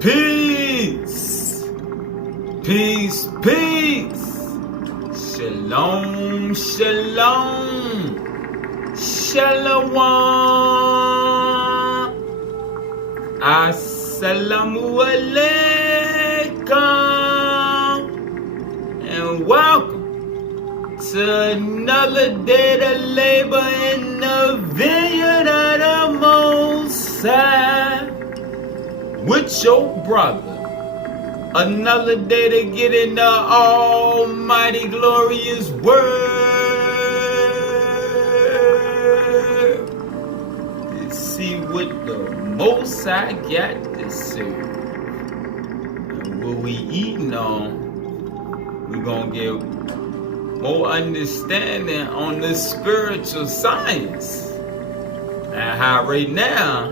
Peace. Peace, peace. Shalom, shalom. Shalom. Assalamu alaikum. And welcome to another day to labor in the vineyard of the Most High with your brother. Another day to get in the almighty glorious word to see what the Most High got to say. And what we eating on, we're going to get more understanding on the spiritual science and how right now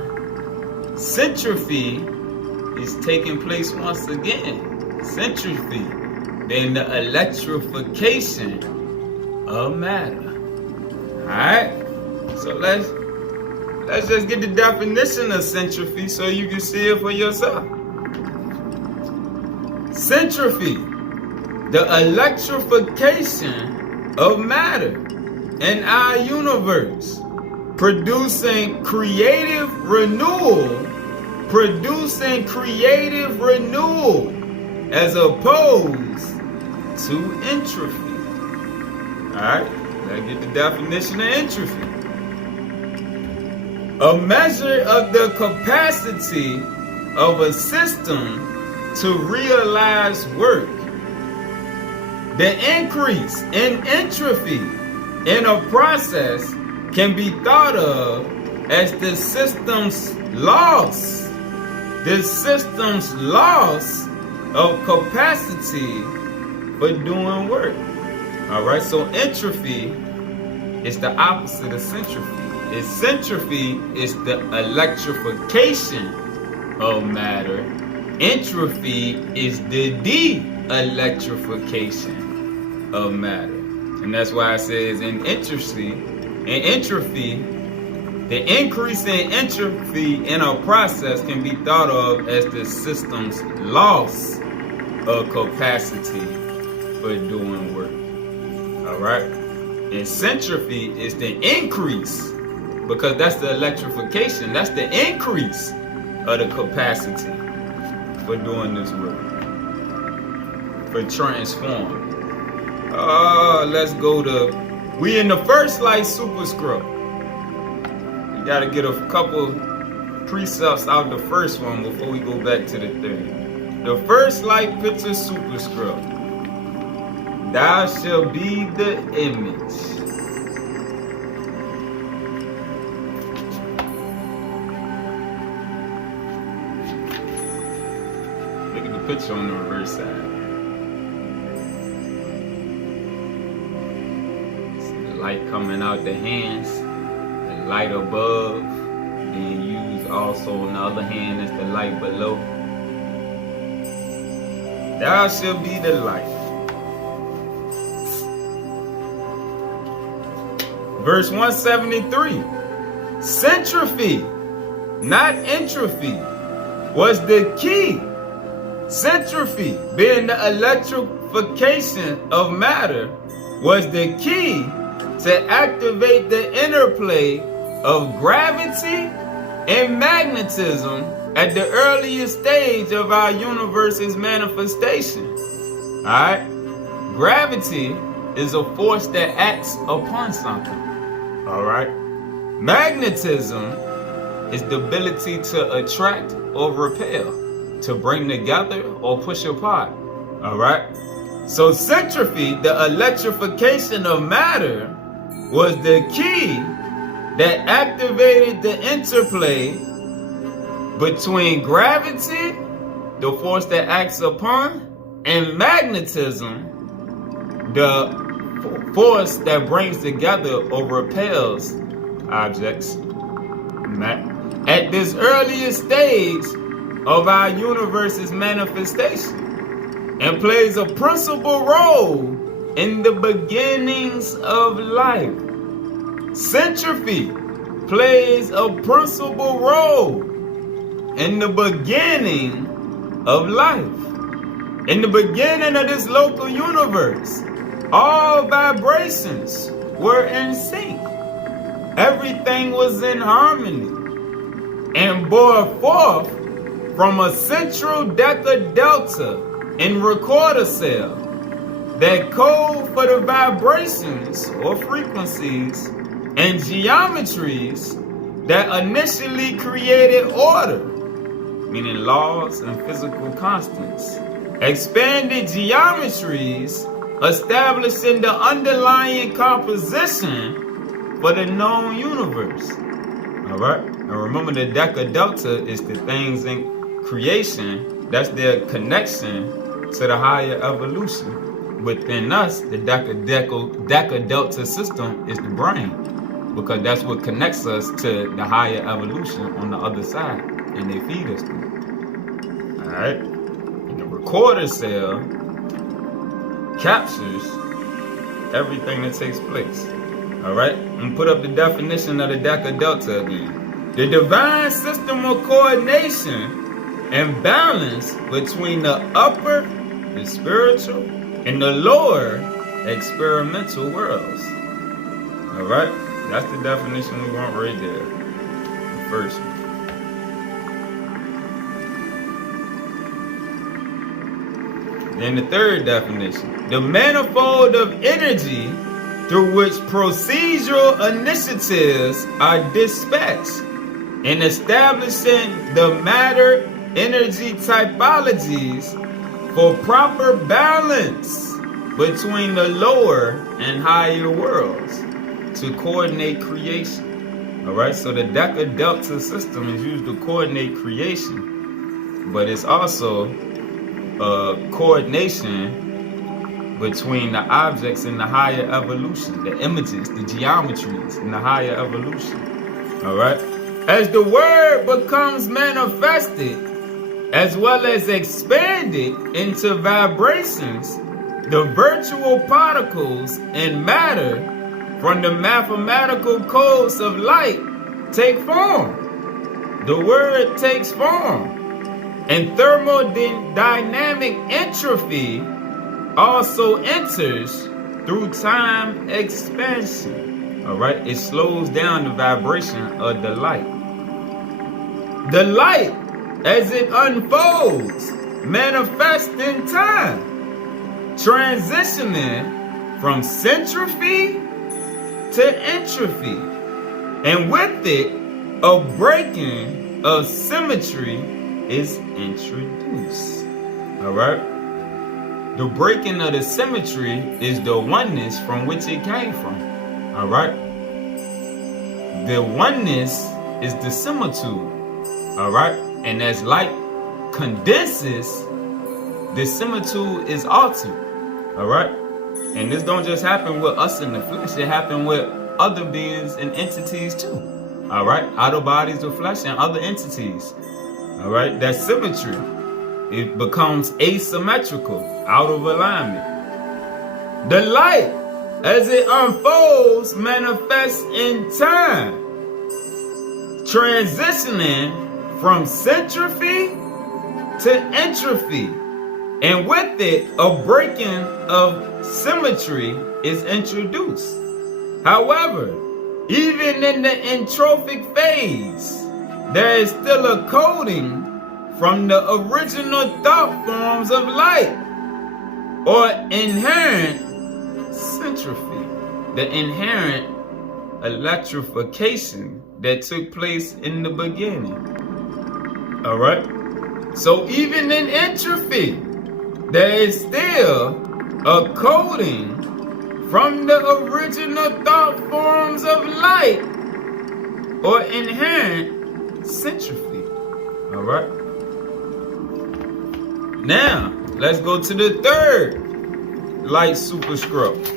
centropy is taking place once again. Centropy being the electrification of matter. Alright? So let's just get the definition of centropy so you can see it for yourself. Centropy, the electrification of matter in our universe, producing creative renewal as opposed to entropy. Alright, let's get the definition of entropy. A measure of the capacity of a system to realize work. The increase in entropy in a process can be thought of as the system's loss of capacity for doing work. Alright, so entropy is the opposite of centropy. Centropy is the electrification of matter. Entropy is the de-electrification of matter. And that's why it says in entropy, the increase in entropy in a process can be thought of as the system's loss of capacity for doing work. Alright? And centropy is the increase, because that's the electrification, that's the increase of the capacity for doing this work, for transforming. Let's go to, we in the first light superscript. We gotta get a couple precepts out the first one before we go back to the third. The first light picture superscript. Thou shalt be the image. Look at the picture on the reverse side. Light coming out the hands, the light above being used also on the other hand as the light below. Thou shalt be the light. Verse 173. Centropy, not entropy, was the key. Centropy, being the electrification of matter, was the key to activate the interplay of gravity and magnetism at the earliest stage of our universe's manifestation. Alright? Gravity is a force that acts upon something. Alright? Magnetism is the ability to attract or repel, to bring together or push apart. Alright? So centropy, the electrification of matter, was the key that activated the interplay between gravity, the force that acts upon, and magnetism, the force that brings together or repels objects. At this earliest stage of our universe's manifestation, and plays a principal role in the beginnings of life. Centropy plays a principal role in the beginning of life. In the beginning of this local universe, all vibrations were in sync. Everything was in harmony and bore forth from a central deca delta and recorder cell that code for the vibrations or frequencies and geometries that initially created order, meaning laws and physical constants. Expanded geometries establishing the underlying composition for the known universe. All right? And remember, the deca delta is the things in creation. That's their connection to the higher evolution. Within us, the deca delta system is the brain, because that's what connects us to the higher evolution on the other side, and they feed us through. All right? And the recorder cell captures everything that takes place. All right? And put up the definition of the deca delta again. The divine system of coordination and balance between the upper, the spiritual, and the lower experimental worlds. All right? That's the definition we want right there. The first one. Then the third definition. The manifold of energy through which procedural initiatives are dispatched in establishing the matter-energy typologies for proper balance between the lower and higher worlds to coordinate creation. All right, so the deca delta system is used to coordinate creation, but it's also coordination between the objects in the higher evolution, the images, the geometries in the higher evolution. All right, as the word becomes manifested as well as expanded into vibrations, the virtual particles in matter from the mathematical codes of light take form. The word takes form. And thermodynamic entropy also enters through time expansion. All right, it slows down the vibration of the light. The light, as it unfolds, manifests in time, transitioning from centropy to entropy, and with it, a breaking of symmetry is introduced. All right? The breaking of the symmetry is the oneness from which it came from. All right? The oneness is the similitude. All right? And as light condenses, the similitude is altered. All right? And this don't just happen with us in the flesh. It happens with other beings and entities too. All right? Outer bodies of flesh and other entities. All right? That symmetry, it becomes asymmetrical, out of alignment. The light, as it unfolds, manifests in time, transitioning from centropy to entropy. And with it, a breaking of symmetry is introduced. However, even in the entropic phase, there is still a coding from the original thought forms of light, or inherent centropy, the inherent electrification that took place in the beginning. All right? So even in entropy, there is still a coding from the original thought forms of light, or inherent centropy. All right? Now, let's go to the third light superscript.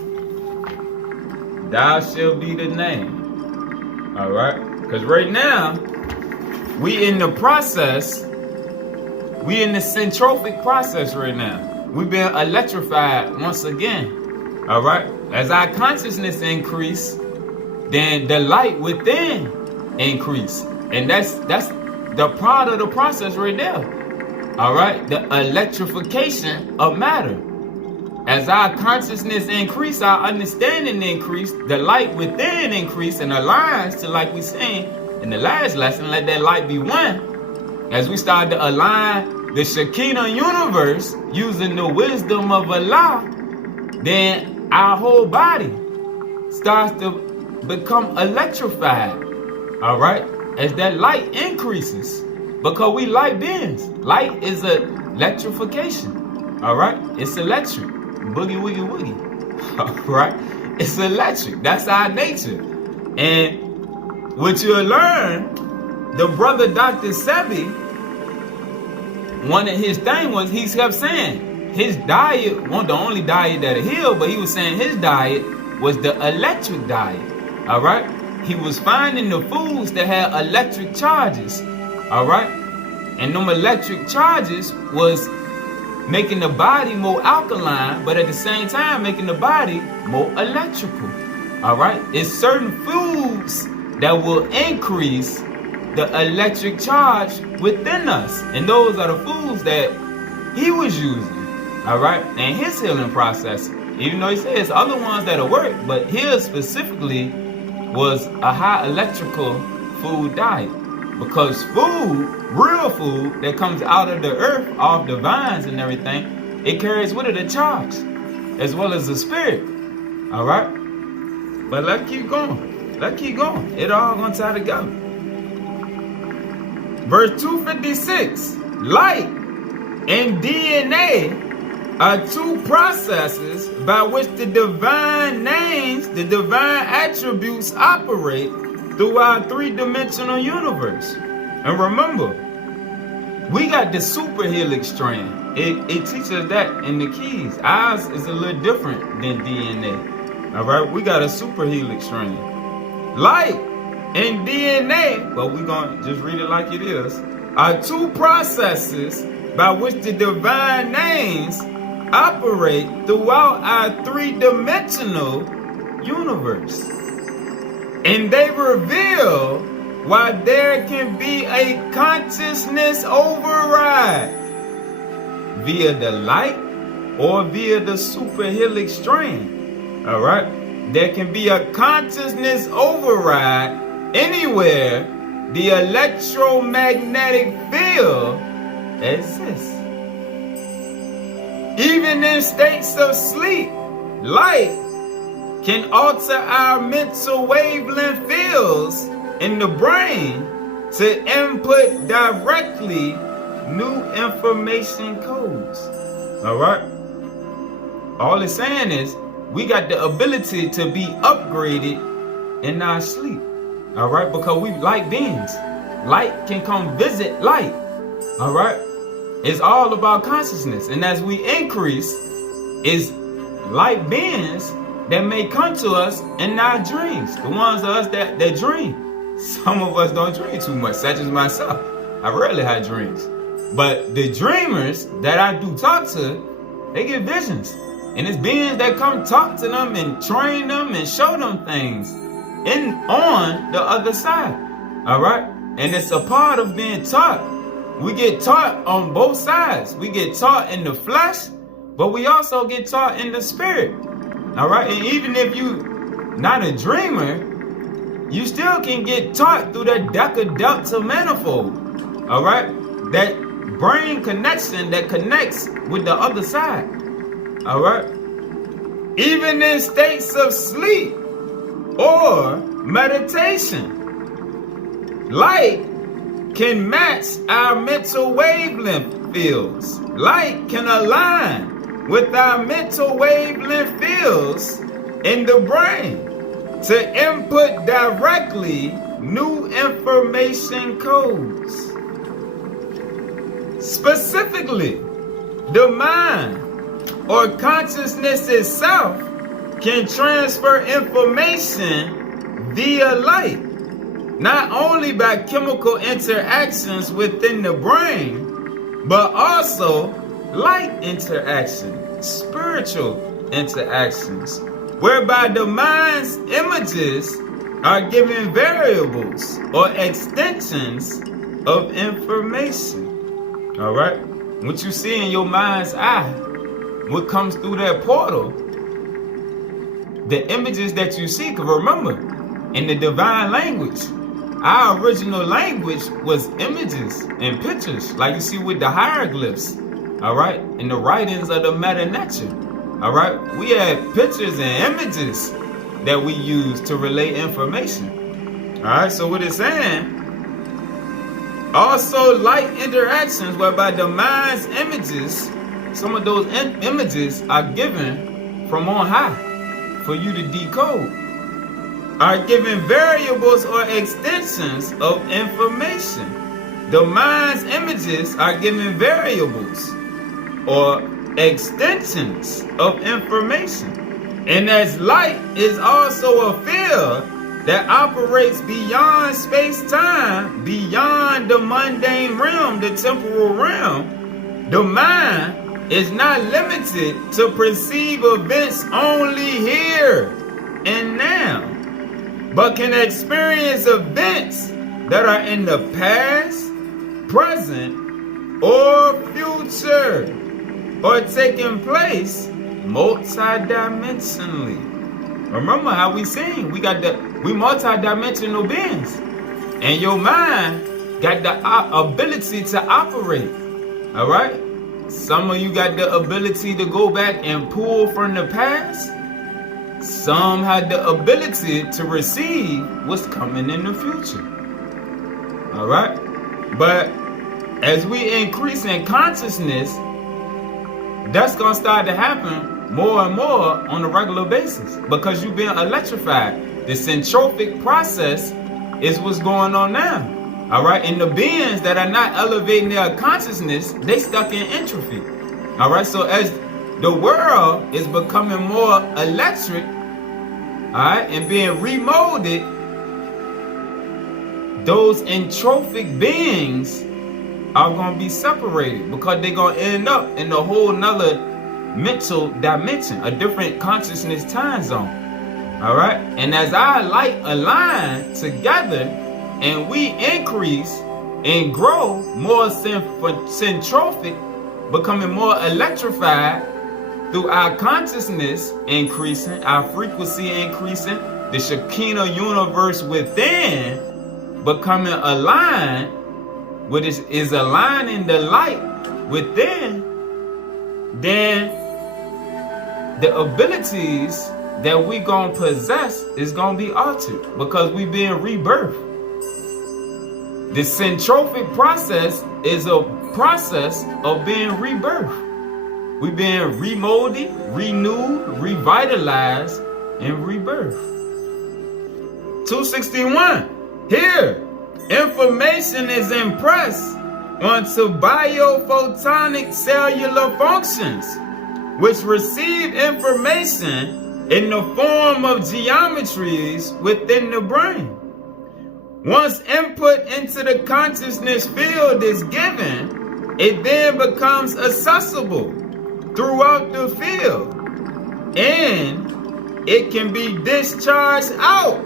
Thou shall be the name. All right? Because right now, we in the process, we in the centropic process right now. We've been electrified once again. All right? As our consciousness increase, then the light within increase. And that's the part of the process right there. All right, the electrification of matter. As our consciousness increase, our understanding increase, the light within increase and aligns to, like we saying in the last lesson, let that light be one. As we start to align the Shekinah universe using the wisdom of Allah, then our whole body starts to become electrified. All right, as that light increases, because we light beings. Light is electrification. All right, it's electric. Boogie woogie woogie. All right, it's electric. That's our nature. And what you'll learn, the brother Dr. Sebi, one of his thing was, he kept saying his diet wasn't the only diet that healed, but he was saying his diet was the electric diet. All right, he was finding the foods that had electric charges. All right, and them electric charges was making the body more alkaline, but at the same time making the body more electrical. All right, it's certain foods that will increase the electric charge within us, and those are the foods that he was using. All right, and his healing process, even though he says other ones that'll work, but his specifically was a high electrical food diet. Because food, real food that comes out of the earth, off the vines and everything, it carries with it a charge, as well as the spirit. All right? But let's keep going. Let's keep going. It all gonna tie together. Verse 256, light and DNA are two processes by which the divine names, the divine attributes operate through our three-dimensional universe. And remember, we got the super helix strand. It teaches us that in the keys. Ours is a little different than DNA. All right, we got a super helix strand. Light and DNA, but we're going to just read it like it is, are two processes by which the divine names operate throughout our three-dimensional universe. And they reveal why there can be a consciousness override via the light or via the super helix strand. All right? There can be a consciousness override anywhere the electromagnetic field exists. Even in states of sleep, light can alter our mental wavelength fields in the brain to input directly new information codes. All right? All it's saying is we got the ability to be upgraded in our sleep. All right? Because we light beings. Light can come visit light. All right? It's all about consciousness. And as we increase, it's light beings that may come to us in our dreams. The ones of us that dream. Some of us don't dream too much, such as myself. I rarely have dreams. But the dreamers that I do talk to, they get visions. And it's beings that come talk to them and train them and show them things on the other side. All right? And it's a part of being taught. We get taught on both sides. We get taught in the flesh, but we also get taught in the spirit. All right? And even if you not a dreamer, you still can get taught through that delta manifold. All right? That brain connection that connects with the other side. All right? Even in states of sleep or meditation, light can match our mental wavelength fields. Light can align with our mental wavelength fields in the brain to input directly new information codes. Specifically, the mind or consciousness itself can transfer information via light, not only by chemical interactions within the brain, but also light interaction, spiritual interactions, whereby the mind's images are given variables or extensions of information. All right? what you see in your mind's eye, what comes through that portal, the images that you see. Because remember, in the divine language, our original language was images and pictures, like you see with the hieroglyphs, all right, and the writings of the meta nature, all right. We had pictures and images that we use to relay information, all right. So what it's saying, also light interactions whereby the mind's images, some of those images are given from on high for you to decode, are given variables or extensions of information. The mind's images are given variables or extensions of information. And as light is also a field that operates beyond space-time, beyond the mundane realm, the temporal realm, the mind is not limited to perceive events only here and now, but can experience events that are in the past, present, or future, or taking place multidimensionally. Remember how we sing, we multidimensional beings, and your mind got the ability to operate, all right? Some of you got the ability to go back and pull from the past. Some had the ability to receive what's coming in the future, all right? But as we increase in consciousness, that's going to start to happen more and more on a regular basis, because you've been electrified. This entropic process is what's going on now, all right? And the beings that are not elevating their consciousness, they stuck in entropy, all right? So as the world is becoming more electric, all right, and being remolded, those entropic beings are going to be separated, because they're going to end up in a whole nother mental dimension, a different consciousness time zone, all right? And as our light align together and we increase and grow more centropic, becoming more electrified through our consciousness increasing, our frequency increasing, the Shekinah universe within becoming aligned, what is aligning the light within, then the abilities that we gonna possess is gonna be altered, because we being rebirthed. The centropic process is a process of being rebirthed. We being remolded, renewed, revitalized, and rebirthed. 261. Here, information is impressed onto biophotonic cellular functions, which receive information in the form of geometries within the brain. Once input into the consciousness field is given, it then becomes accessible throughout the field, and it can be discharged out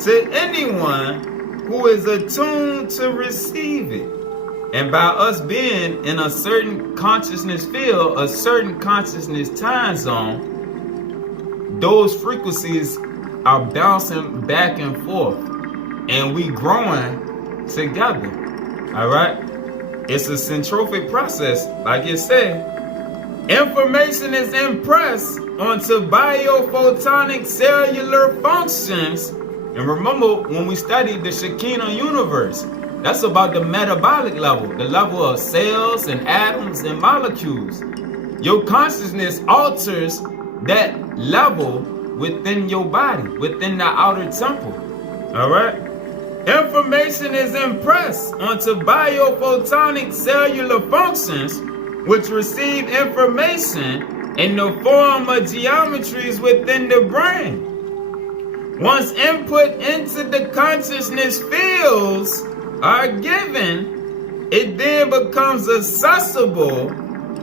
to anyone who is attuned to receive it. And by us being in a certain consciousness field, a certain consciousness time zone, those frequencies are bouncing back and forth, and we growing together, all right? It's a centropic process, like it said. Information is impressed onto biophotonic cellular functions. And remember, when we studied the Shekinah universe, that's about the metabolic level, the level of cells and atoms and molecules. Your consciousness alters that level within your body, within the outer temple, all right? Information is impressed onto biophotonic cellular functions, which receive information in the form of geometries within the brain. Once input into the consciousness fields are given, it then becomes accessible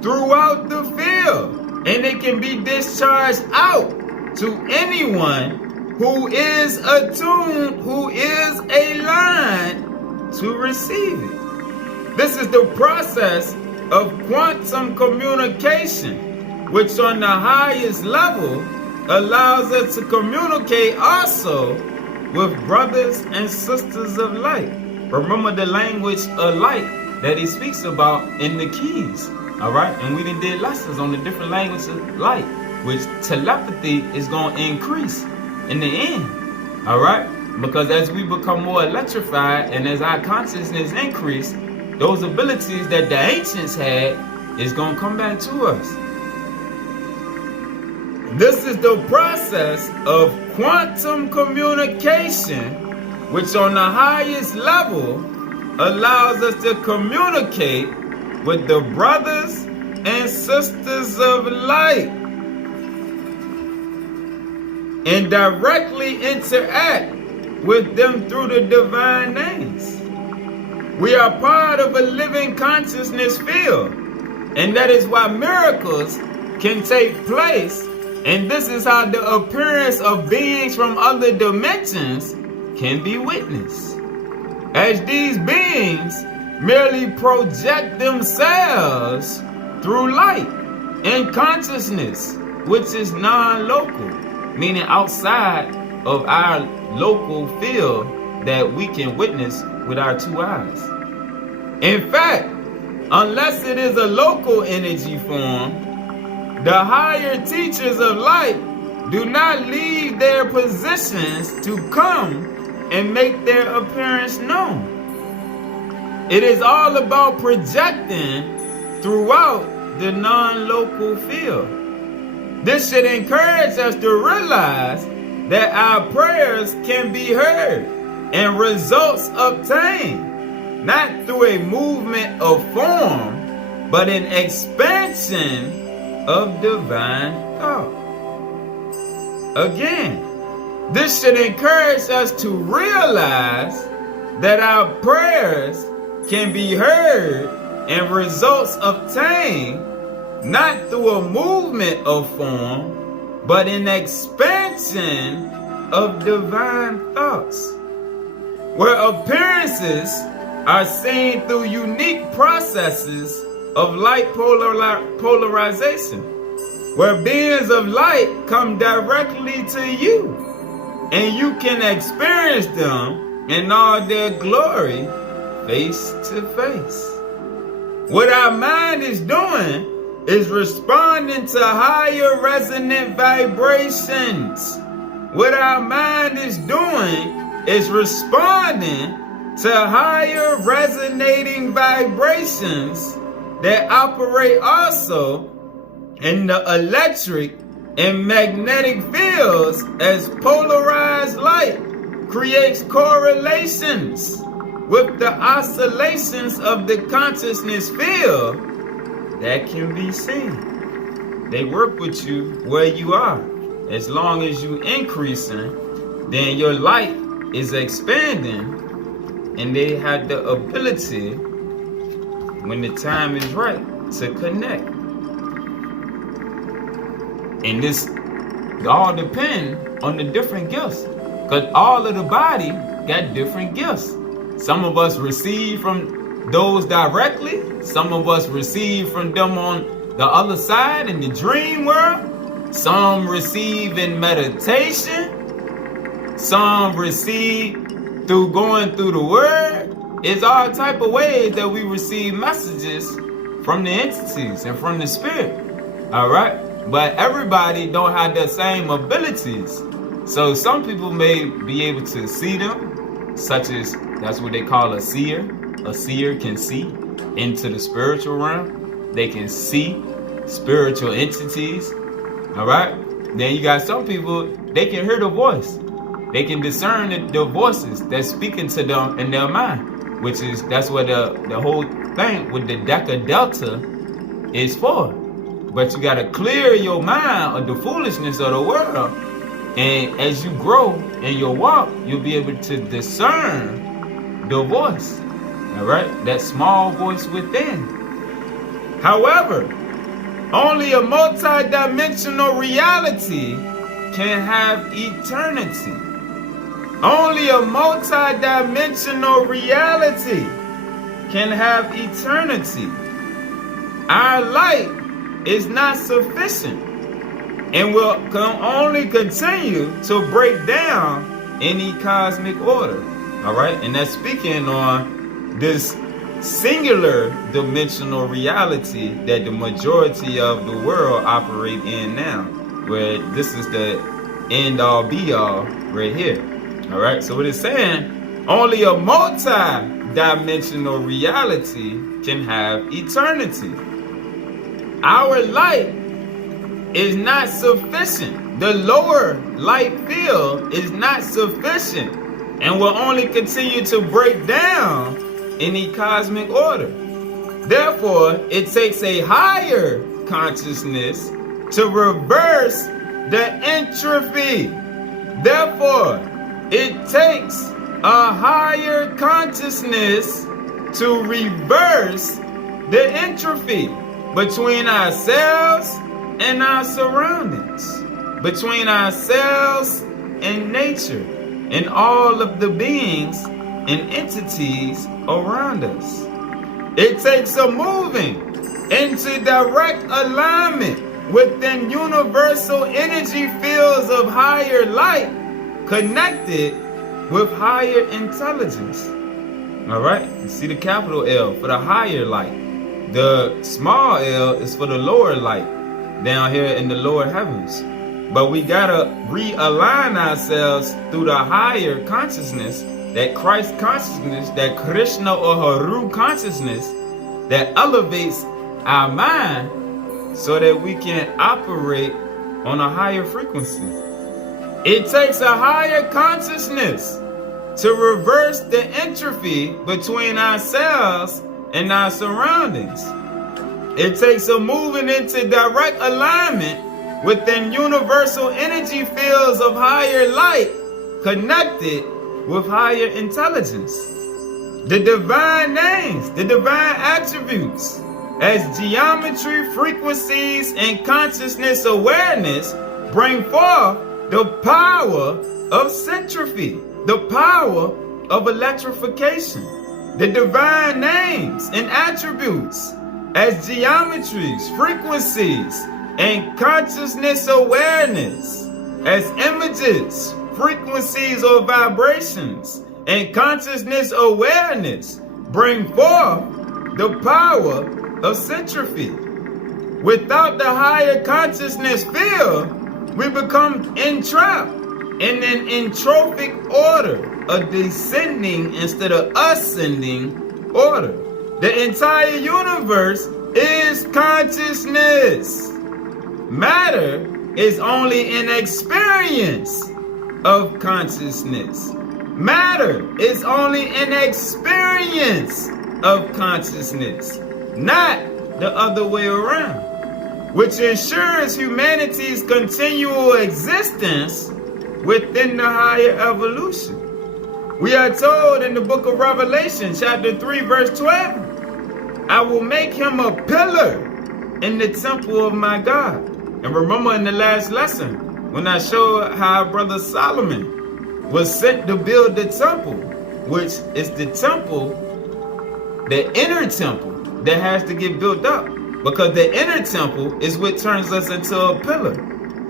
throughout the field, and it can be discharged out to anyone who is attuned, who is aligned to receive it. This is the process of quantum communication, which on the highest level allows us to communicate also with brothers and sisters of light. Remember the language of light that he speaks about in the keys, all right? And we did lessons on the different languages of light, which telepathy is going to increase in the end, all right? Because as we become more electrified and as our consciousness increase, those abilities that the ancients had is going to come back to us. This is the process of quantum communication, which on the highest level allows us to communicate with the brothers and sisters of light and directly interact with them through the divine names. We are part of a living consciousness field, and that is why miracles can take place. And this is how the appearance of beings from other dimensions can be witnessed, as these beings merely project themselves through light and consciousness, which is non-local, meaning outside of our local field that we can witness with our two eyes. In fact, unless it is a local energy form, the higher teachers of light do not leave their positions to come and make their appearance known. It is all about projecting throughout the non-local field. This should encourage us to realize that our prayers can be heard and results obtained, not through a movement of form, but an expansion of divine thought. Again, this should encourage us to realize that our prayers can be heard and results obtained not through a movement of form, but an expansion of divine thoughts, where appearances are seen through unique processes of light polarization, where beings of light come directly to you, and you can experience them in all their glory face to face. What our mind is doing is responding to higher resonant vibrations. What our mind is doing is responding to higher resonating vibrations that operate also in the electric and magnetic fields, as polarized light creates correlations with the oscillations of the consciousness field that can be seen. They work with you where you are. As long as you increasing, then your light is expanding, and they have the ability, when the time is right, to connect. And this all depend on the different gifts, because all of the body got different gifts. Some of us receive from those directly. Some of us receive from them on the other side in the dream world. Some receive in meditation. Some receive through going through the word. It's all type of ways that we receive messages from the entities and from the spirit. All right? But everybody don't have the same abilities. So some people may be able to see them, such as, that's what they call a seer. A seer can see into the spiritual realm. They can see spiritual entities. All right? Then you got some people, they can hear the voice. They can discern the voices that's speaking to them in their mind, which is, that's what the whole thing with the Deca Delta is for. But you got to clear your mind of the foolishness of the world. And as you grow in your walk, you'll be able to discern the voice. All right? That small voice within. However, only a multi-dimensional reality can have eternity. Only a multi-dimensional reality can have eternity. our light is not sufficient and will only continue to break down any cosmic order. All right, and that's speaking on this singular dimensional reality that the majority of the world operate in now, where this is the end all be all right here. All right, so what it's saying, only a multi-dimensional reality can have eternity. Our light is not sufficient. The lower light field is not sufficient and will only continue to break down any cosmic order. Therefore, it takes a higher consciousness to reverse the entropy. Therefore, it takes a higher consciousness to reverse the entropy between ourselves and our surroundings, between ourselves and nature, and all of the beings and entities around us. It takes a moving into direct alignment within universal energy fields of higher light connected with higher intelligence. All right, you see the capital L for the higher light. The small L is for the lower light down here in the lower heavens. But we gotta realign ourselves through the higher consciousness, that Christ consciousness, that Krishna or Haru consciousness that elevates our mind so that we can operate on a higher frequency. It takes a higher consciousness to reverse the entropy between ourselves and our surroundings. It takes a moving into direct alignment within universal energy fields of higher light connected with higher intelligence. The divine names, the divine attributes, as geometry, frequencies, and consciousness awareness bring forth the power of centropy, the power of electrification. The divine names and attributes as geometries, frequencies, and consciousness awareness, as images, frequencies or vibrations, and consciousness awareness bring forth the power of centropy. Without the higher consciousness field, we become entrapped in an entropic order, a descending instead of ascending order. The entire universe is consciousness. Matter is only an experience of consciousness. Matter is only an experience of consciousness, not the other way around, which ensures humanity's continual existence within the higher evolution. We are told in the book of Revelation, chapter 3, verse 12, I will make him a pillar in the temple of my God. And remember in the last lesson, when I showed how Brother Solomon was sent to build the temple, which is the temple, the inner temple that has to get built up, because the inner temple is what turns us into a pillar.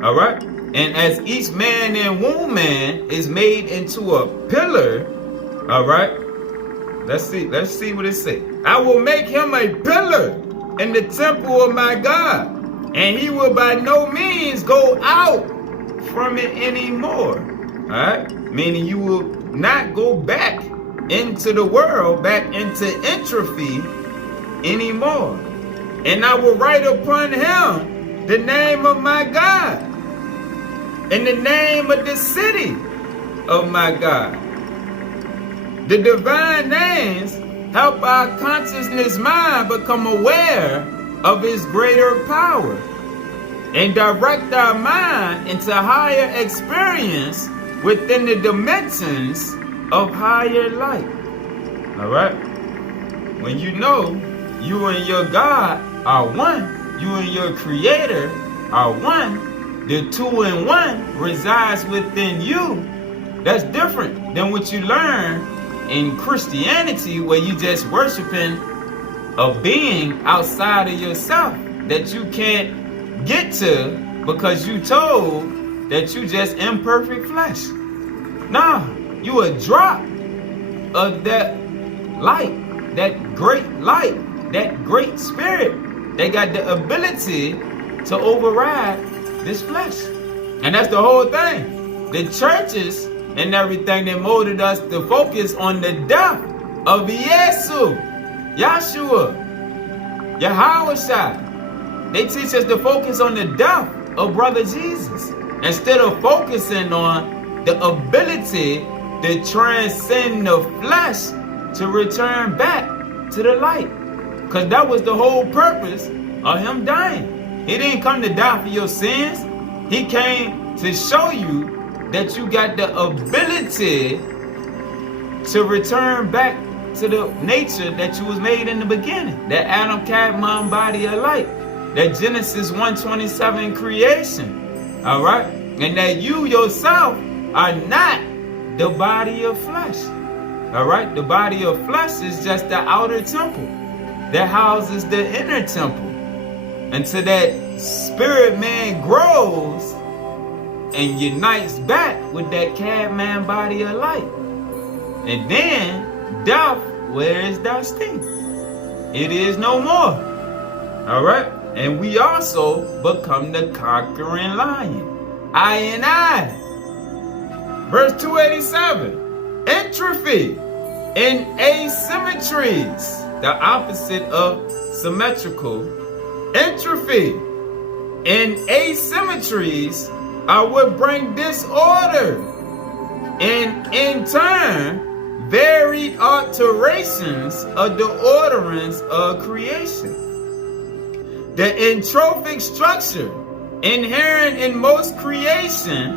All right? And as each man and woman is made into a pillar, all right? Let's see what it says. I will make him a pillar in the temple of my God, and he will by no means go out from it anymore. All right? Meaning you will not go back into the world, back into entropy anymore. And I will write upon him the name of my God and the name of the city of my God. The divine names help our consciousness mind become aware of its greater power and direct our mind into higher experience within the dimensions of higher light. All right? When you know you and your God are one, you and your Creator are one, the two in one resides within you. That's different than what you learn in Christianity, where you just worshiping a being outside of yourself that you can't get to because you told that you just imperfect flesh. Nah, you a drop of that light, that great spirit. They got the ability to override this flesh. And that's the whole thing. The churches and everything that molded us to focus on the death of Yeshua, Yahweh. They teach us to focus on the death of brother Jesus instead of focusing on the ability to transcend the flesh to return back to the light. Because that was the whole purpose of him dying. He didn't come to die for your sins. He came to show you that you got the ability to return back to the nature that you was made in the beginning. That Adam, cat, mind, body of light. That Genesis 1:27 creation. All right? And that you yourself are not the body of flesh. All right? The body of flesh is just the outer temple that houses the inner temple. Until that spirit man grows and unites back with that cat man body of light. And then death, where is thy sting? It is no more. All right? And we also become the conquering lion. I and I. Verse 287. Entropy and asymmetries. The opposite of symmetrical. Entropy and asymmetries are what bring disorder. And in turn, varied alterations of the orderings of creation. The entropic structure inherent in most creation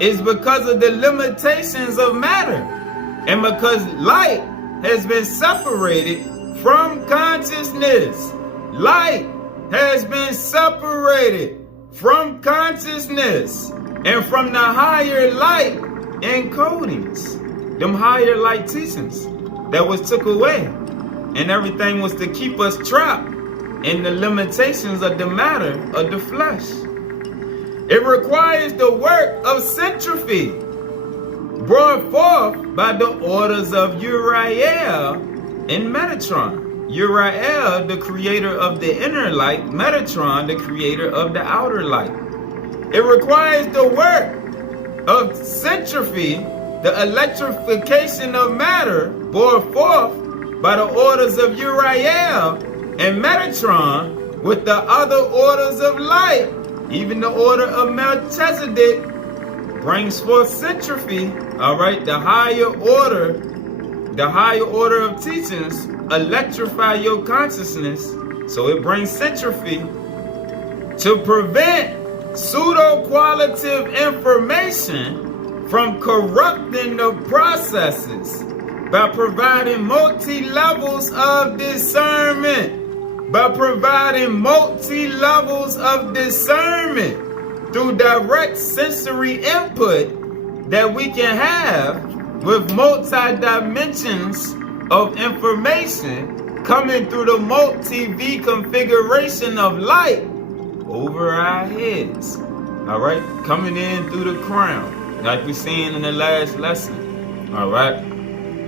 is because of the limitations of matter and because light has been separated from consciousness. Light has been separated from consciousness and from the higher light encodings. Them higher light teachings that was took away. And everything was to keep us trapped in the limitations of the matter of the flesh. It requires the work of centropy brought forth by the orders of Uriel and Metatron. Uriel, the creator of the inner light, Metatron, the creator of the outer light. It requires the work of centropy, the electrification of matter, brought forth by the orders of Uriel and Metatron with the other orders of light. Even the order of Melchizedek brings forth centropy. All right, the higher order of teachings electrify your consciousness, so it brings centropy to prevent pseudo-qualitative information from corrupting the processes by providing multi-levels of discernment. By providing multi-levels of discernment through direct sensory input that we can have with multi-dimensions of information coming through the multi-V configuration of light over our heads. All right, coming in through the crown, like we seen in the last lesson. All right,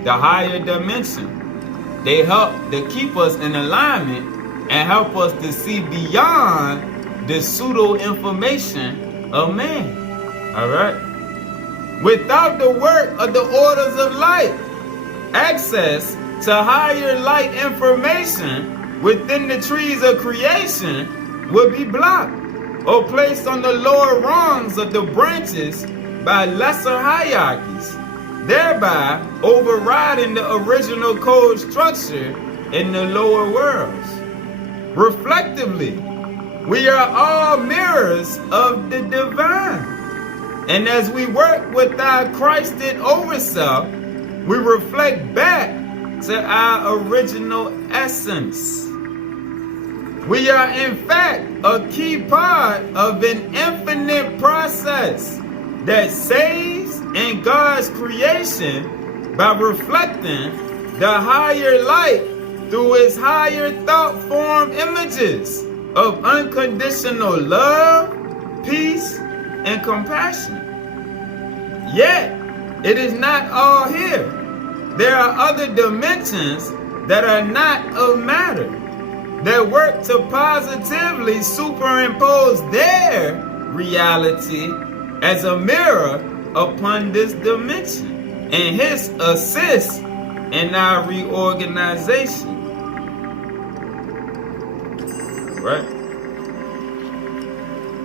the higher dimension, they help to keep us in alignment and help us to see beyond the pseudo information of man. All right, without the work of the orders of light, access to higher light information within the trees of creation would be blocked or placed on the lower rungs of the branches by lesser hierarchies, thereby overriding the original code structure in the lower worlds. Reflectively, we are all mirrors of the divine. And as we work with our Christed overself, we reflect back to our original essence. We are in fact a key part of an infinite process that saves in God's creation by reflecting the higher light through its higher thought form images of unconditional love, peace, and compassion. Yet, it is not all here. There are other dimensions that are not of matter, that work to positively superimpose their reality as a mirror upon this dimension, and hence assist in our reorganization. Right?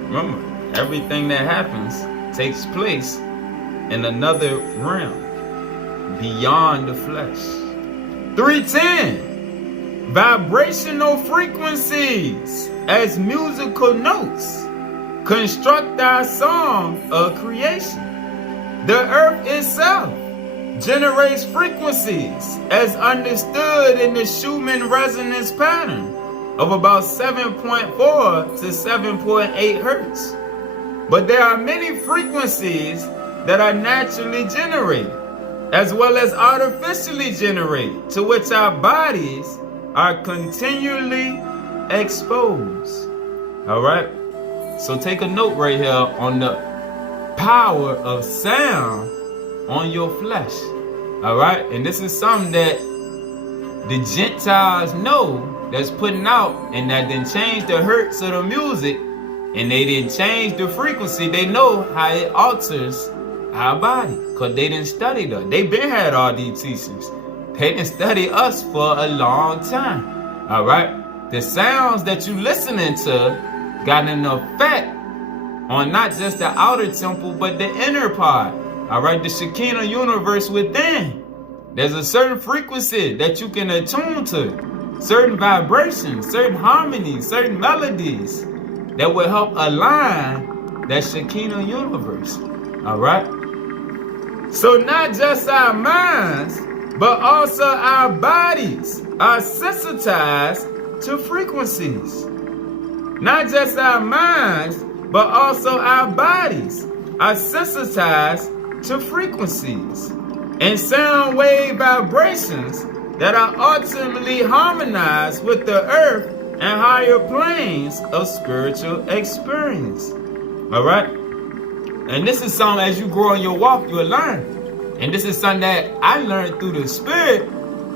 Remember, everything that happens takes place in another realm, beyond the flesh. 310. Vibrational frequencies as musical notes construct our song of creation. The earth itself generates frequencies as understood in the Schumann resonance pattern of about 7.4 to 7.8 hertz. But there are many frequencies that are naturally generated, as well as artificially generated, to which our bodies are continually exposed. All right? So take a note right here on the power of sound on your flesh. All right? And this is something that the Gentiles know, that's putting out, and that didn't change the hertz of the music, and they didn't change the frequency. They know how it alters our body, because they didn't study that. They been had all these teachings. They didn't study us for a long time. All right? The sounds that you listening to got an effect on not just the outer temple, but the inner part. All right? The Shekinah universe within. There's a certain frequency that you can attune to. Certain vibrations, certain harmonies, certain melodies that will help align that Shekinah universe. All right? So not just our minds, but also our bodies are sensitized to frequencies. Not just our minds, but also our bodies are sensitized to frequencies and sound wave vibrations that are ultimately harmonized with the earth and higher planes of spiritual experience. All right? And this is something, as you grow in your walk, you'll learn. And this is something that I learned through the Spirit,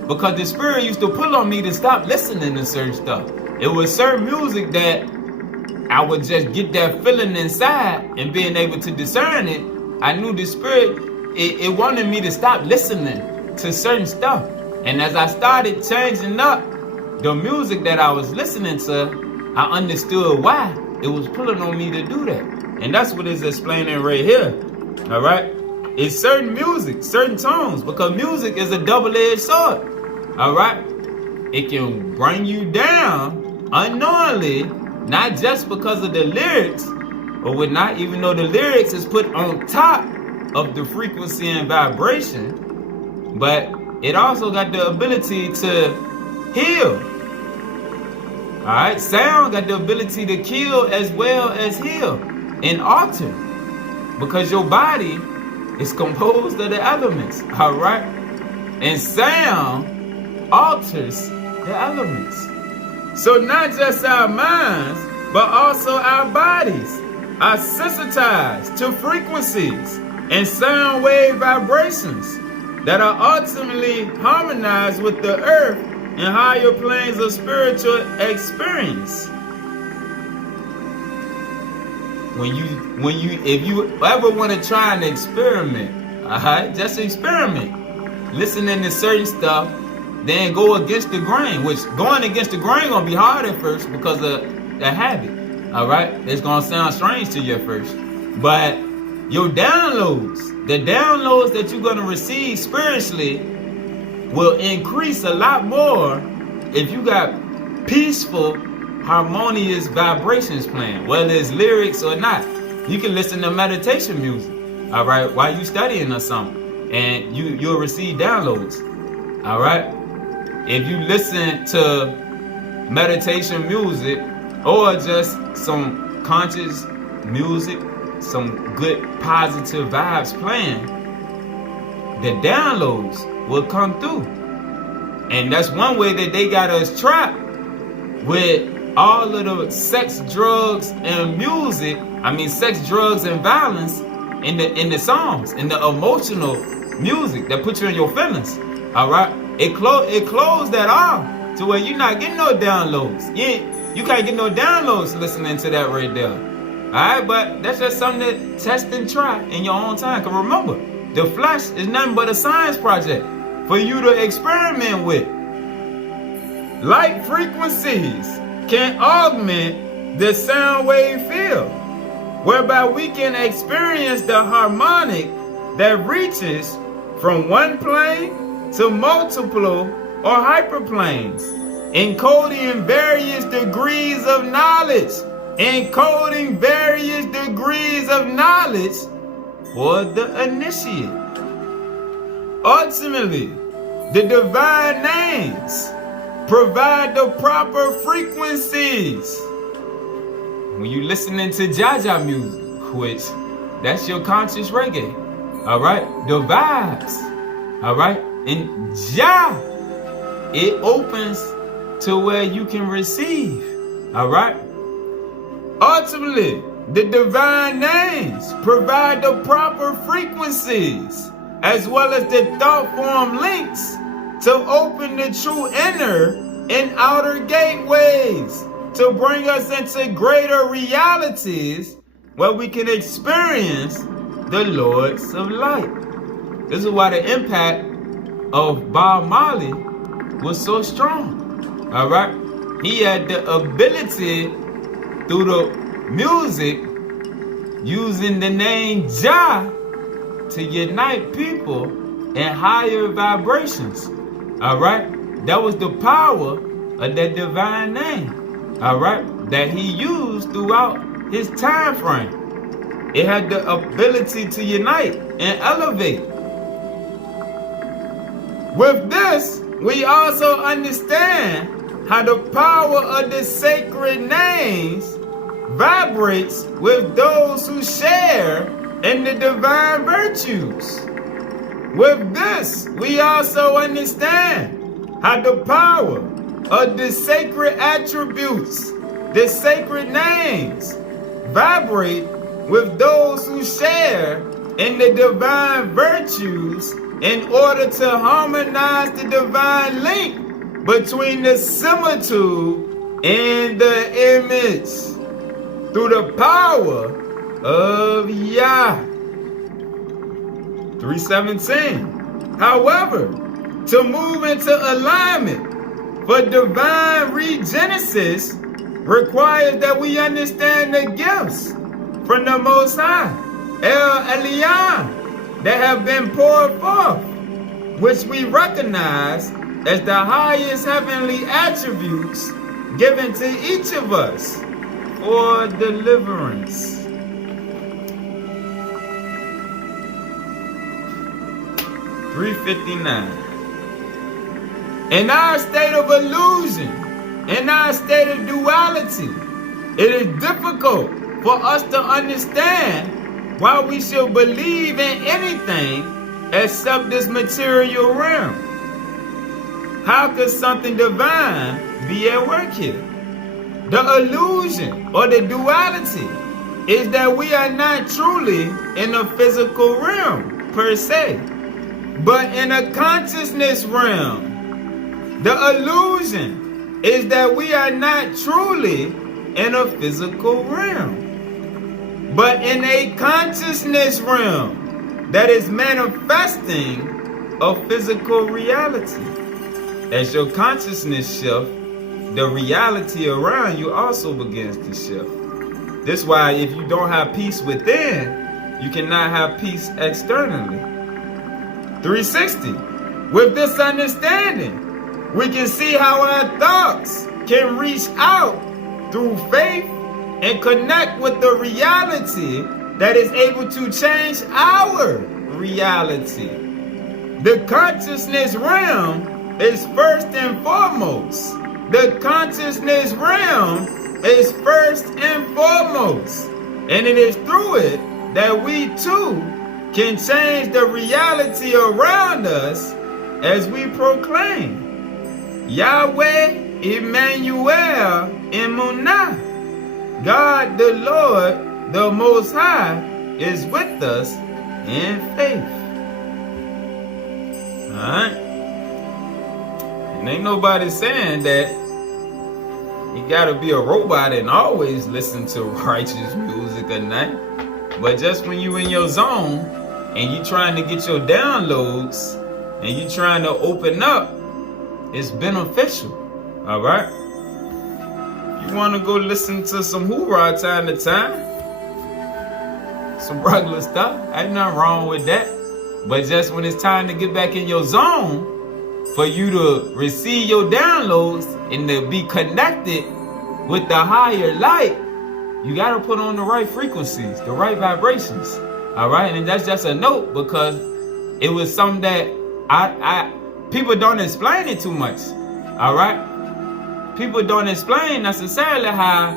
because the Spirit used to pull on me to stop listening to certain stuff. It was certain music that I would just get that feeling inside, and being able to discern it, I knew the Spirit, it wanted me to stop listening to certain stuff. And as I started changing up the music that I was listening to, I understood why it was pulling on me to do that. And that's what it's explaining right here. All right? It's certain music, certain tones, because music is a double-edged sword. All right? It can bring you down unknowingly, not just because of the lyrics, or with not even though the lyrics is put on top of the frequency and vibration, but it also got the ability to heal. All right? Sound got the ability to kill as well as heal and alter, because your body is composed of the elements. All right? And sound alters the elements. So not just our minds, but also our bodies are sensitized to frequencies and sound wave vibrations that are ultimately harmonized with the earth and higher planes of spiritual experience. If you ever want to try an experiment, all right, just experiment, listening to certain stuff, then go against the grain. Which going against the grain gonna be hard at first because of the habit. All right, it's gonna sound strange to you at first, but your downloads, the downloads that you're gonna receive spiritually, will increase a lot more if you got peaceful, harmonious vibrations playing, whether it's lyrics or not. You can listen to meditation music, all right, while you studying or something, and you'll receive downloads. All right, if you listen to meditation music or just some conscious music, some good positive vibes playing, the downloads will come through. And that's one way that they got us trapped with all of the sex, drugs, and music. I mean, sex, drugs, and violence in the songs, in the emotional music that put you in your feelings. All right, it closed that off to where you're not getting no downloads. You can't get no downloads listening to that right there. All right, but that's just something to test and try in your own time. Cause remember, the flesh is nothing but a science project for you to experiment with. Light frequencies can augment the sound wave field, whereby we can experience the harmonic that reaches from one plane to multiple or hyperplanes, encoding various degrees of knowledge, for the initiate. Ultimately, the divine names provide the proper frequencies. When you listening to Jaja music, which that's your conscious reggae, all right, the vibes, all right, and Jah, it opens to where you can receive, all right. Ultimately, the divine names provide the proper frequencies as well as the thought form links to open the true inner and outer gateways to bring us into greater realities where we can experience the Lords of Light. This is why the impact of Bob Marley was so strong. All right, he had the ability through the music, using the name Jah, to unite people in higher vibrations. All right, that was the power of that divine name. All right, that he used throughout his time frame. It had the ability to unite and elevate. With this, we also understand how the power of the sacred names vibrates with those who share in the divine virtues. With this, we also understand how the power of the sacred attributes, the sacred names, vibrate with those who share in the divine virtues in order to harmonize the divine link between the similitude and the image through the power of Yah. 317. However, to move into alignment for divine regenesis requires that we understand the gifts from the Most High, El Elyon, that have been poured forth, which we recognize as the highest heavenly attributes given to each of us for deliverance. 359. In our state of illusion, in our state of duality, it is difficult for us to understand why we should believe in anything except this material realm. How could something divine be at work here? The illusion or the duality is that we are not truly in a physical realm per se, but in a consciousness realm. The illusion is that we are not truly in a physical realm, but in a consciousness realm that is manifesting a physical reality. As your consciousness shifts, the reality around you also begins to shift. This is why if you don't have peace within, you cannot have peace externally. 360. With this understanding, we can see how our thoughts can reach out through faith and connect with the reality that is able to change our reality. The consciousness realm is first and foremost. The consciousness realm is first and foremost. And it is through it that we too can change the reality around us as we proclaim Yahweh Emmanuel Emunah. God the Lord, the Most High, is with us in faith. Alright? And ain't nobody saying that you gotta be a robot and always listen to righteous music at night. But just when you in your zone and you trying to get your downloads and you trying to open up, it's beneficial. Alright? You want to go listen to some hoorah time to time, some regular stuff, ain't nothing wrong with that. But just when it's time to get back in your zone, for you to receive your downloads and to be connected with the higher light, you got to put on the right frequencies, the right vibrations. All right? And that's just a note, because it was something that people don't explain it too much. All right? People don't explain necessarily how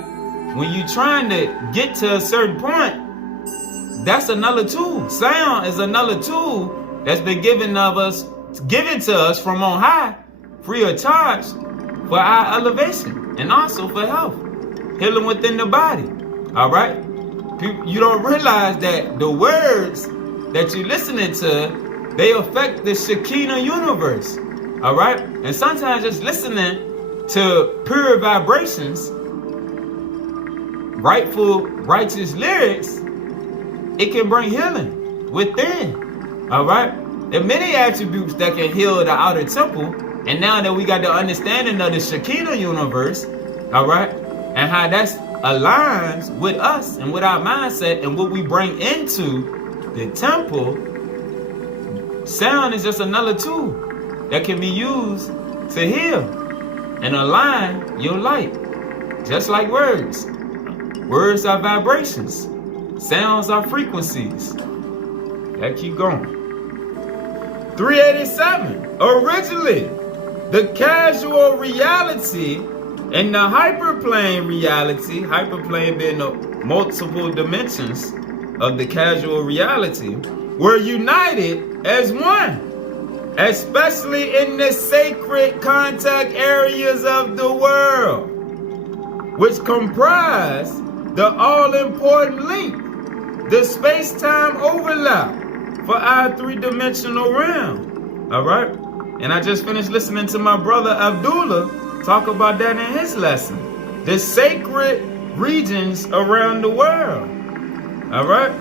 when you're trying to get to a certain point, that's another tool. Sound is another tool that's been given to us from on high, free of charge, for our elevation and also for health, healing within the body. All right? You don't realize that the words that you're listening to, they affect the Shekinah universe. All right? And sometimes just listening to pure vibrations, righteous lyrics, it can bring healing within. All right? There are many attributes that can heal the outer temple. And now that we got the understanding of the Shekinah universe, all right, and how that aligns with us and with our mindset and what we bring into the temple, sound is just another tool that can be used to heal and align your light. Just like words. Words are vibrations. Sounds are frequencies. That keep going. 387. Originally, the casual reality and the hyperplane reality, hyperplane being the multiple dimensions of the casual reality, were united as one. Especially in the sacred contact areas of the world, which comprise the all-important link, the space-time overlap for our three-dimensional realm. All right? And I just finished listening to my brother Abdullah talk about that in his lesson. The sacred regions around the world. All right?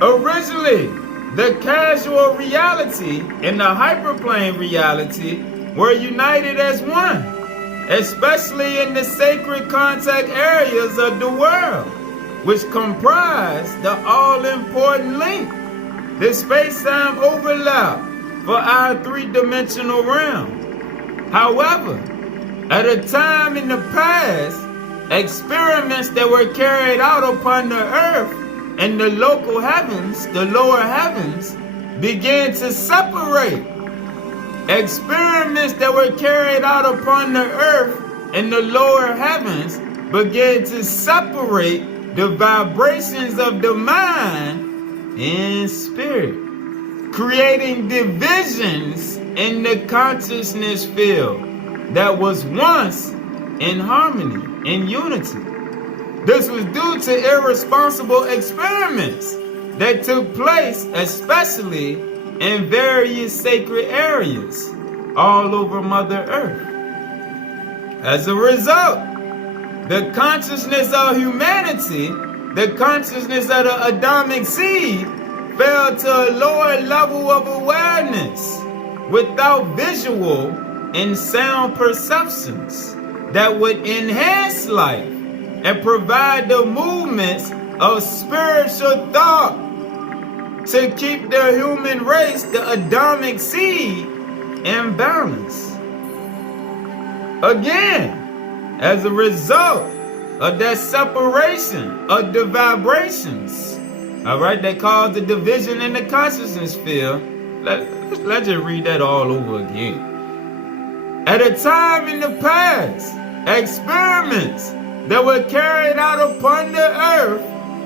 Originally, the casual reality and the hyperplane reality were united as one, especially in the sacred contact areas of the world, which comprise the all-important link, the space-time overlap for our three-dimensional realm. However, at a time in the past, experiments that were carried out upon the earth and the local heavens, the lower heavens, began to separate. Experiments that were carried out upon the earth and the lower heavens began to separate the vibrations of the mind and spirit, creating divisions in the consciousness field that was once in harmony, in unity. This was due to irresponsible experiments that took place, especially in various sacred areas all over Mother Earth. As a result, the consciousness of humanity, the consciousness of the Adamic seed, fell to a lower level of awareness without visual and sound perceptions that would enhance life and provide the movements of spiritual thought to keep the human race, the Adamic seed, in balance. Again, as a result of that separation of the vibrations, all right, that caused the division in the consciousness field. Let's just read that all over again. At a time in the past, experiments that were carried out upon the earth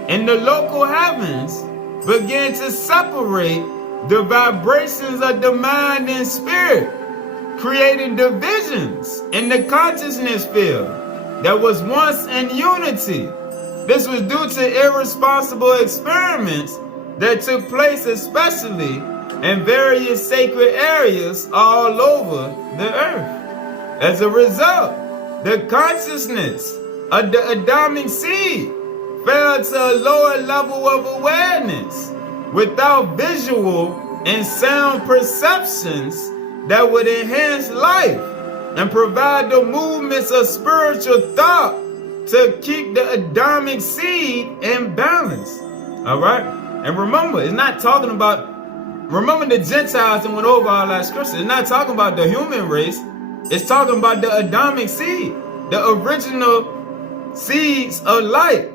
and the local heavens began to separate the vibrations of the mind and spirit, creating divisions in the consciousness field that was once in unity. This was due to irresponsible experiments that took place especially in various sacred areas all over the earth. As a result, the consciousness of the Adamic seed fell to a lower level of awareness without visual and sound perceptions that would enhance life and provide the movements of spiritual thought to keep the Adamic seed in balance. All right? And remember, it's not talking about, remember the Gentiles and went over all that scripture. It's not talking about the human race. It's talking about the Adamic seed, the original seeds of light.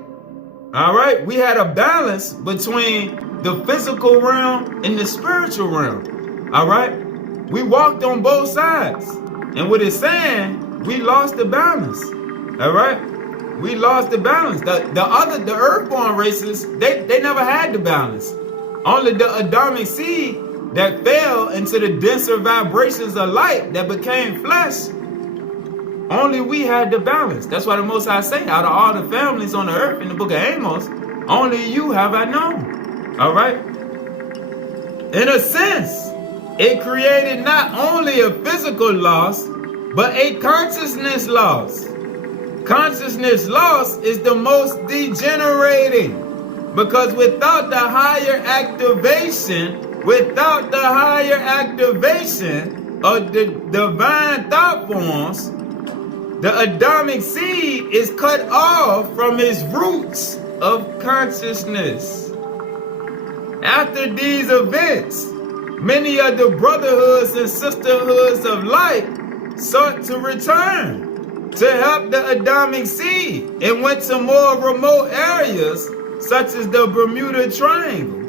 All right? We had a balance between the physical realm and the spiritual realm. All right? We walked on both sides. And what it's saying, we lost the balance. All right? We lost the balance. The earthborn races, they never had the balance. Only the Adamic seed that fell into the denser vibrations of light that became flesh, only we had the balance. That's why the Most High say, out of all the families on the earth in the book of Amos, only you have I known. All right? In a sense, it created not only a physical loss, but a consciousness loss. Consciousness loss is the most degenerating, because without the higher activation of the divine thought forms, the Adamic seed is cut off from its roots of consciousness. After these events, many of the brotherhoods and sisterhoods of light sought to return to help the Adamic seed and went to more remote areas such as the Bermuda Triangle,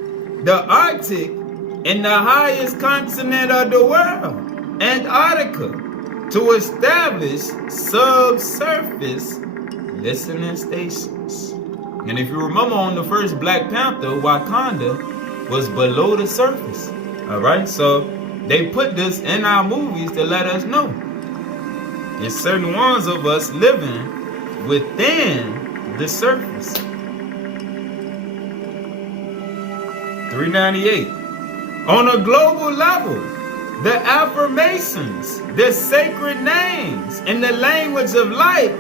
the Arctic, and the highest continent of the world, Antarctica, to establish subsurface listening stations. And if you remember on the first Black Panther, Wakanda was below the surface. All right, so they put this in our movies to let us know. There's certain ones of us living within the surface. 398. On a global level, the affirmations, the sacred names, and the language of light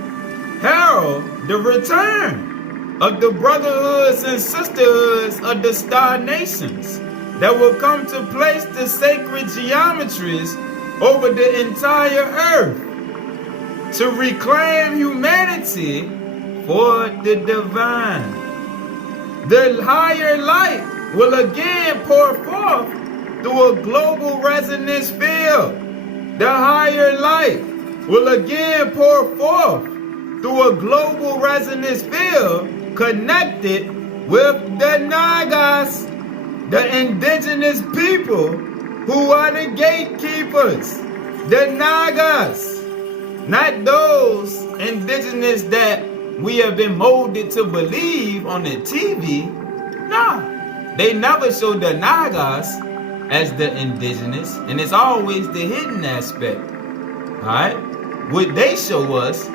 herald the return of the brotherhoods and sisterhoods of the star nations that will come to place the sacred geometries over the entire earth to reclaim humanity for the divine. The higher light will again pour forth through a global resonance field. The higher light will again pour forth through a global resonance field connected with the Nagas, the indigenous people who are the gatekeepers. The Nagas, not those indigenous that we have been molded to believe on the TV. No. They never show the Nagas as the indigenous, and it's always the hidden aspect. Alright? What they show us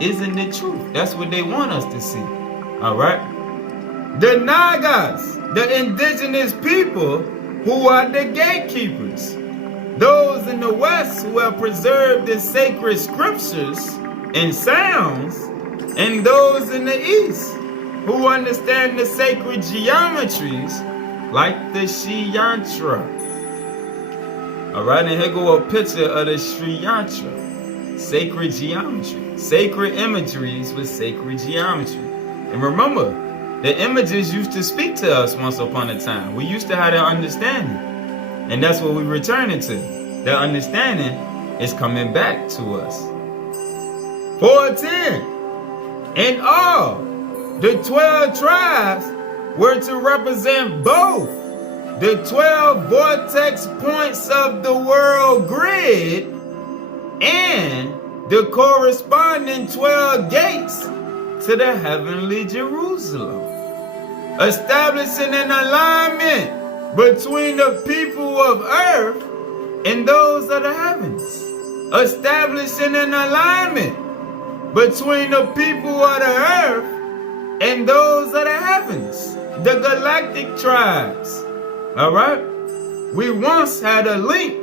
isn't the truth. That's what they want us to see. Alright? The Nagas, the indigenous people who are the gatekeepers. Those in the West who have preserved the sacred scriptures and sounds, and those in the East who understand the sacred geometries like the Sri Yantra. Alright, and here go a picture of the Sri Yantra. Sacred geometry. Sacred imageries with sacred geometry. And remember, the images used to speak to us once upon a time. We used to have that understanding. And that's what we're returning to. That understanding is coming back to us. 410. In all, the 12 tribes were to represent both the 12 vortex points of the world grid and the corresponding 12 gates to the heavenly Jerusalem, establishing an alignment between the people of earth and those of the heavens. establishing an alignment between the people of the earth and those of the heavens, the galactic tribes. All right? We once had a link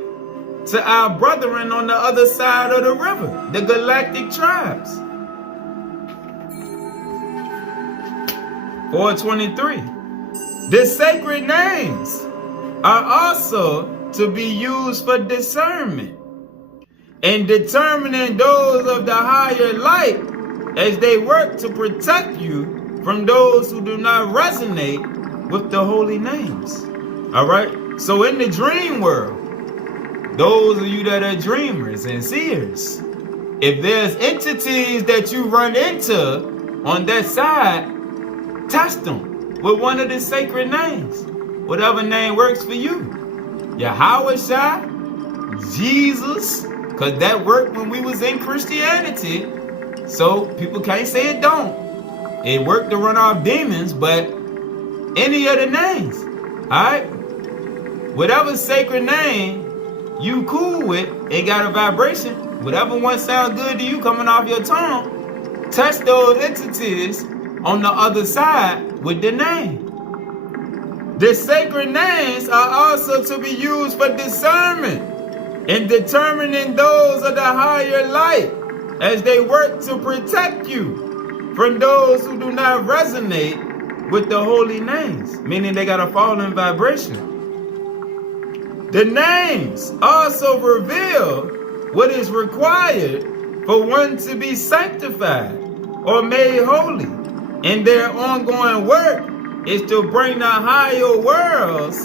to our brethren on the other side of the river, the galactic tribes. 423. The sacred names are also to be used for discernment and determining those of the higher light as they work to protect you from those who do not resonate with the holy names. All right? So in the dream world, those of you that are dreamers and seers, if there's entities that you run into on that side, test them with one of the sacred names. Whatever name works for you. Yahweh Shai, Jesus, because that worked when we was in Christianity. So people can't say it don't. It worked to run off demons, but any of the names. Alright? Whatever sacred name you cool with, it got a vibration. Whatever one sounds good to you coming off your tongue, test those entities on the other side with the name. The sacred names are also to be used for discernment in determining those of the higher light as they work to protect you from those who do not resonate with the holy names, meaning they got a fallen vibration. The names also reveal what is required for one to be sanctified or made holy, and their ongoing work is to bring the higher worlds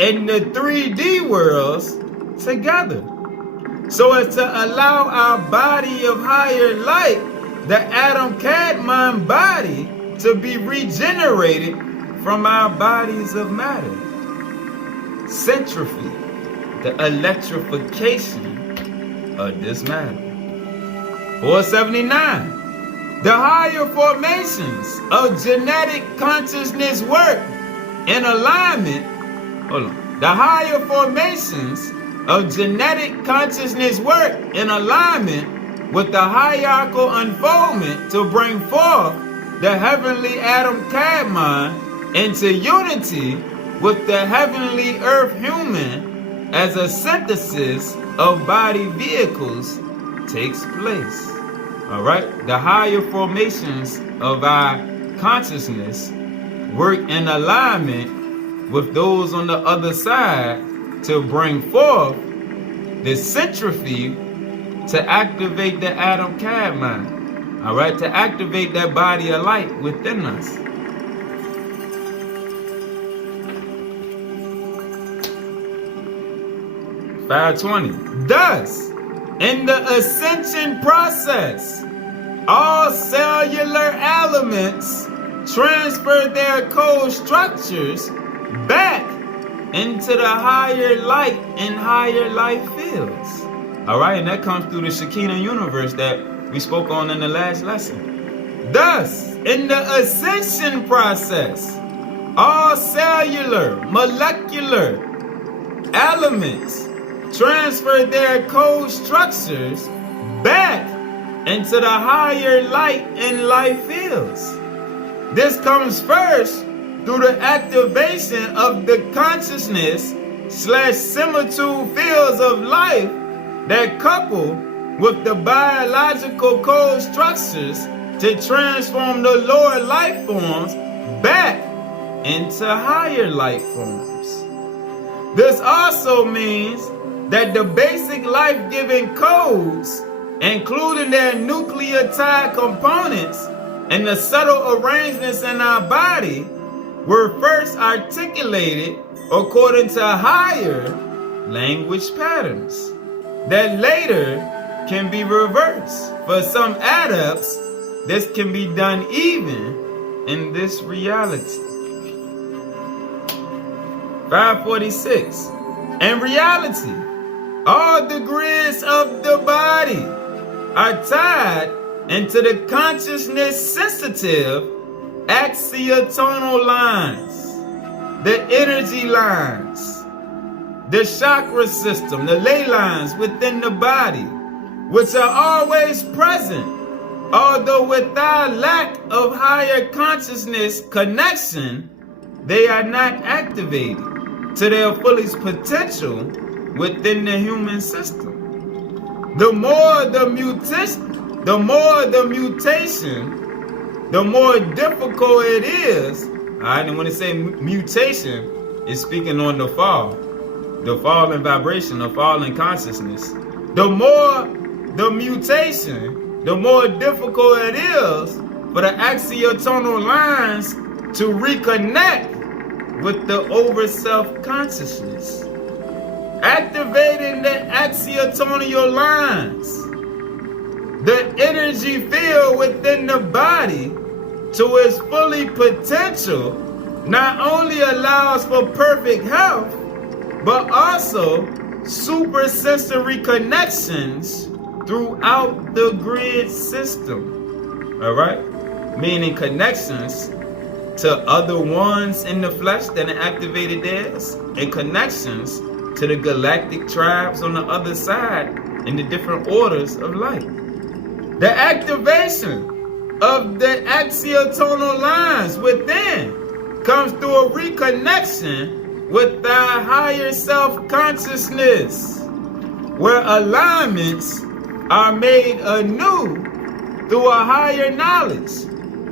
and the 3D worlds together, so as to allow our body of higher light, the Adam Cadmon body, to be regenerated from our bodies of matter. Entropy, the electrification of this matter. 479. The higher formations of genetic consciousness work in alignment. The higher formations of genetic consciousness work in alignment with the hierarchical unfoldment to bring forth the heavenly Adam Cadmon into unity with the heavenly earth human as a synthesis of body vehicles takes place. All right, the higher formations of our consciousness work in alignment with those on the other side to bring forth the centrifuge to activate the Adam Cadmon. All right, to activate that body of light within us. (520) Thus, in the ascension process, all cellular elements transfer their code structures back into the higher light and higher life fields. All right, and that comes through the Shekinah universe that we spoke on in the last lesson. Thus, in the ascension process, all cellular, molecular elements transfer their code structures back into the higher light and life fields. This comes first through the activation of the consciousness / similitude fields of life that couple with the biological code structures to transform the lower life forms back into higher life forms. This also means that the basic life-giving codes, including their nucleotide components and the subtle arrangements in our body, were first articulated according to higher language patterns that later can be reversed. For some adepts, this can be done even in this reality. 546. In reality, all the grids of the body are tied into the consciousness sensitive axial tonal lines, the energy lines, the chakra system, the ley lines within the body, which are always present, although without lack of higher consciousness connection, they are not activated to their fullest potential within the human system. The more the mutation, the more difficult it is. Alright, and when it say mutation, it's speaking on the fall in vibration, the fall in consciousness. The more the mutation, the more difficult it is for the axial tonal lines to reconnect with the over self consciousness. Activating the axial tonal lines, the energy field within the body to its fully potential, not only allows for perfect health, but also supersensory connections throughout the grid system. All right? Meaning connections to other ones in the flesh that are activated theirs, and connections to the galactic tribes on the other side in the different orders of light. The activation of the axial tonal lines within comes through a reconnection with our higher self-consciousness, where alignments are made anew through a higher knowledge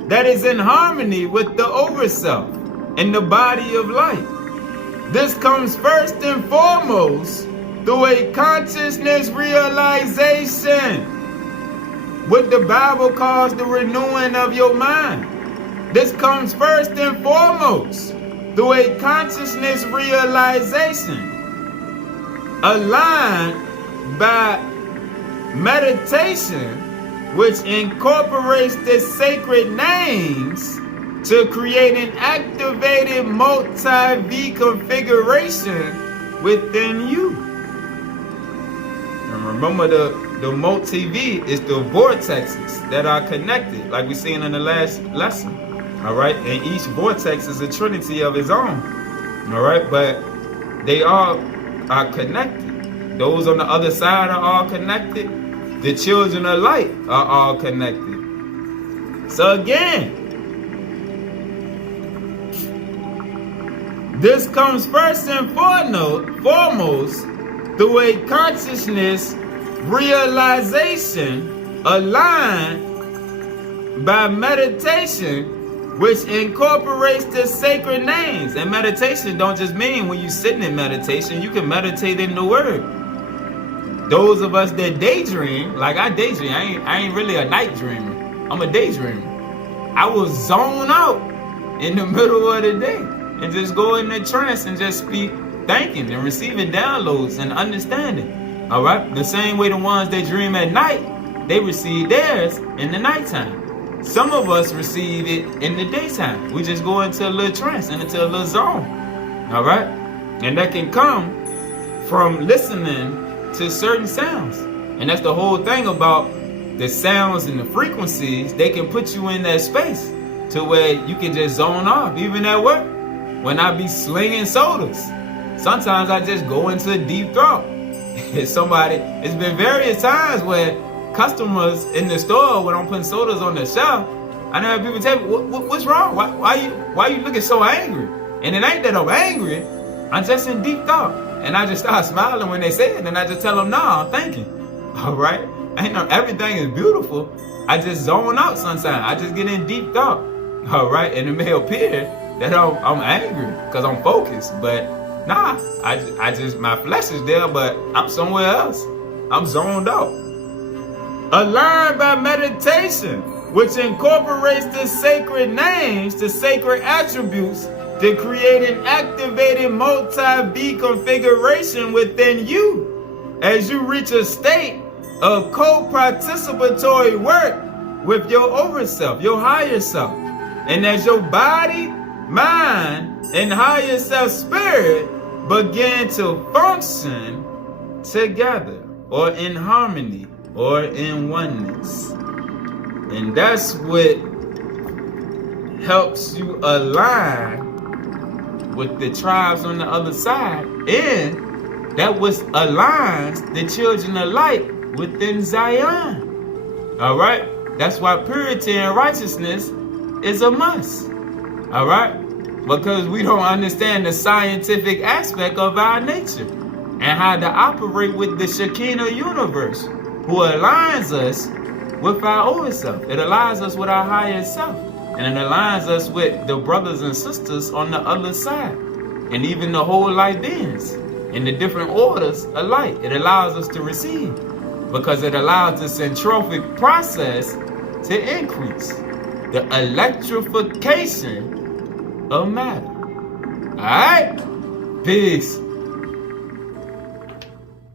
that is in harmony with the overself and the body of light. This comes first and foremost through a consciousness realization, what the Bible calls the renewing of your mind. This comes first and foremost through a consciousness realization, aligned by meditation, which incorporates the sacred names to create an activated multi-V configuration within you. And remember, the multi-V is the vortexes that are connected, like we seen in the last lesson. All right, and each vortex is a trinity of its own. All right, but they all are connected. Those on the other side are all connected. The children of light are all connected. So again, this comes first and foremost through a consciousness realization aligned by meditation, which incorporates the sacred names. And meditation don't just mean when you're sitting in meditation. You can meditate in the word. Those of us that daydream, like I daydream, I ain't really a night dreamer. I'm a daydreamer. I will zone out in the middle of the day and just go in a trance and just be thinking and receiving downloads and understanding. All right? The same way the ones that dream at night, they receive theirs in the nighttime. Some of us receive it in the daytime. We just go into a little trance and into a little zone. All right? And that can come from listening to certain sounds. And that's the whole thing about the sounds and the frequencies. They can put you in that space to where you can just zone off. Even at work, when I be slinging sodas, sometimes I just go into a deep thought. It's been various times where customers in the store, when I'm putting sodas on the shelf, I know people tell me, what's wrong? Why you looking so angry? And it ain't that I'm angry, I'm just in deep thought. And I just start smiling when they say it, and I just tell them, no, I'm thinking. All right? Everything is beautiful. I just zone out sometimes. I just get in deep thought. All right? And it may appear that I'm angry because I'm focused. But nah, I just, my flesh is there, but I'm somewhere else. I'm zoned out. Aligned by meditation, which incorporates the sacred names, the sacred attributes, to create an activated multi-V configuration within you as you reach a state of co-participatory work with your overself, your higher self. And as your body, mind, and higher self spirit begin to function together or in harmony or in oneness. And that's what helps you align with the tribes on the other side, and that was aligns the children of light within Zion. All right? That's why purity and righteousness is a must. All right? Because we don't understand the scientific aspect of our nature and how to operate with the Shekinah universe, who aligns us with our old self. It aligns us with our higher self. And it aligns us with the brothers and sisters on the other side. And even the whole light beings in the different orders of light. It allows us to receive. Because it allows this entropic process to increase. The electrification of matter. Alright? Peace.